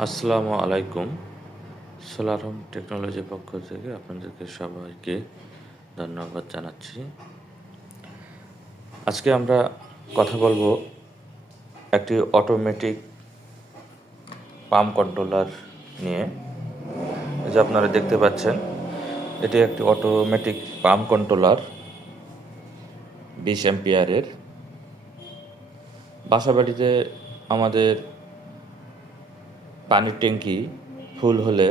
আসসালামু আলাইকুম। Solar home টেকনোলজির পক্ষ থেকে আপনাদেরকে সবাইকে ধন্যবাদ জানাচ্ছি। আজকে আমরা কথা বলব একটি অটোমেটিক পাম্প কন্ট্রোলার নিয়ে। যে আপনারা দেখতে পাচ্ছেন, এটি একটি অটোমেটিক পাম্প কন্ট্রোলার বিশ এম্পিয়ারের বাসাবাড়িতে আমাদের পানির ট্যাঙ্কি ফুল হলে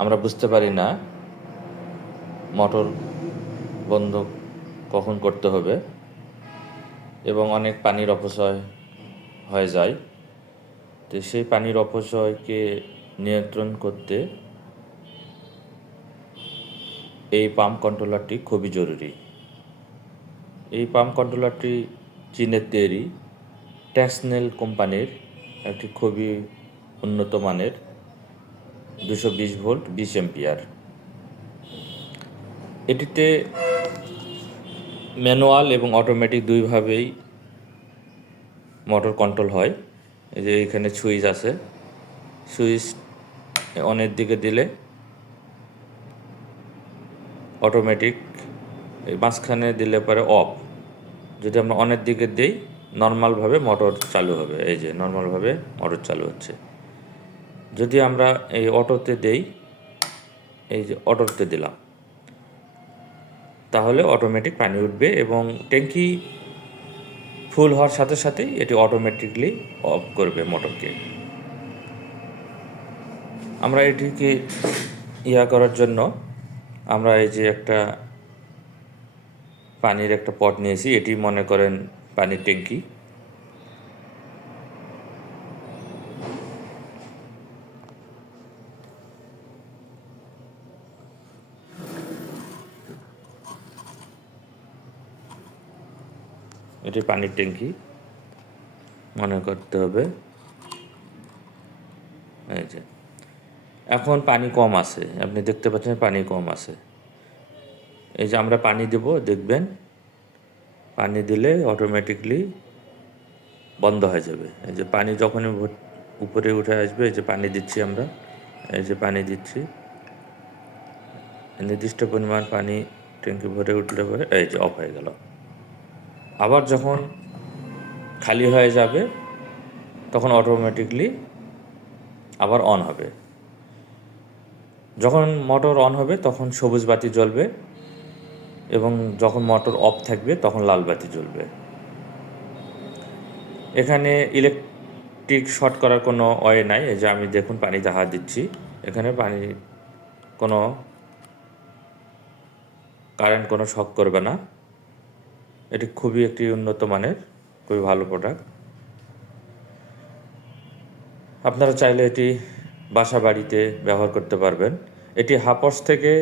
আমরা বুঝতে পারি না মোটর বন্ধ কখন করতে হবে এবং অনেক পানির অপচয় হয়ে যায়। তো সেই পানির অপচয়কে নিয়ন্ত্রণ করতে এই পাম্প কন্ট্রোলারটি খুবই জরুরি। এই পাম্প কন্ট্রোলারটি চীনের তৈরি ট্যাক্সনেল কোম্পানির একটি খুবই উন্নত মানের দুশো বিশ ভোল্ট বিশ এম্পিয়ার এটিতে ম্যানুয়াল এবং অটোমেটিক দুইভাবেই মোটর কন্ট্রোল হয়। এই যে এখানে সুইচ আছে। সুইচ অনের দিকে দিলে অটোমেটিক মাঝখানে দিলে পরে অফ। যদি আমরা অনের দিকে দিই, নর্মালভাবে মোটর চালু হবে। এই যে নর্মালভাবে মোটর চালু হচ্ছে। যদি আমরা এই অটোতে দেই, এই যে অটোতে দিলাম, তাহলে অটোমেটিক পানি উঠবে এবং ট্যাঙ্কি ফুল হওয়ার সাথে সাথেই এটি অটোমেটিকলি অফ করবে মোটরকে আমরা এটিকে ইয়া করার জন্য আমরা এই যে একটা পানির একটা পট নিয়েছি, এটি মনে করেন পানির ট্যাঙ্কি। এটি পানির ট্যাঙ্কি। মনে করতে হবে। এই যে। এখন পানি কম আছে। আপনি দেখতে পাচ্ছেন পানি কম আছে। এই যে আমরা পানি দেব, দেখবেন পানি দিলে অটোমেটিকলি বন্ধ হয়ে যাবে। এই যে পানি যখনই উপরে উঠে আসবে, এই যে পানি দিচ্ছি আমরা। এই যে পানি দিচ্ছি। নির্দিষ্ট পরিমাণ পানি ট্যাঙ্কি ভরে উঠলে পরে এই যে অফ হয়ে গেল। আবার যখন খালি হয়ে যাবে, তখন অটোমেটিকলি আবার অন হবে। যখন মোটর অন হবে, তখন সবুজ বাতি জ্বলবে এবং যখন মোটর অফ থাকবে, তখন লাল বাতি জ্বলবে। এখানে ইলেকট্রিক শর্ট করার কোনো ওয়ে নাই, এই যে আমি দেখুন পানিতে হাত দিচ্ছি। এখানে পানি কোনো কারেন্ট কোনো শক করবে না। এটি খুবই একটি উন্নত মানের, খুবই ভালো প্রোডাক্ট আপনারা চাইলে এটি বাসা বাড়িতে ব্যবহার করতে পারবেন। এটি হাফ থেকে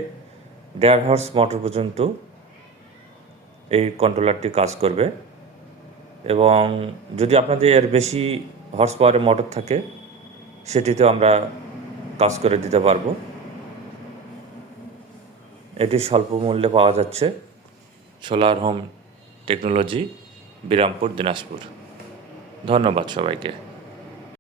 দেড় হর্স মোটর পর্যন্ত এই কন্ট্রোলারটি কাজ করবে। এবং যদি আপনাদের এর বেশি হর্স পাওয়ারের মোটর থাকে, সেটিতেও আমরা কাজ করে দিতে পারব। এটি স্বল্প মূল্যে পাওয়া যাচ্ছে। Solar home technology Birampur Dinajpur. ধন্যবাদ সবাইকে।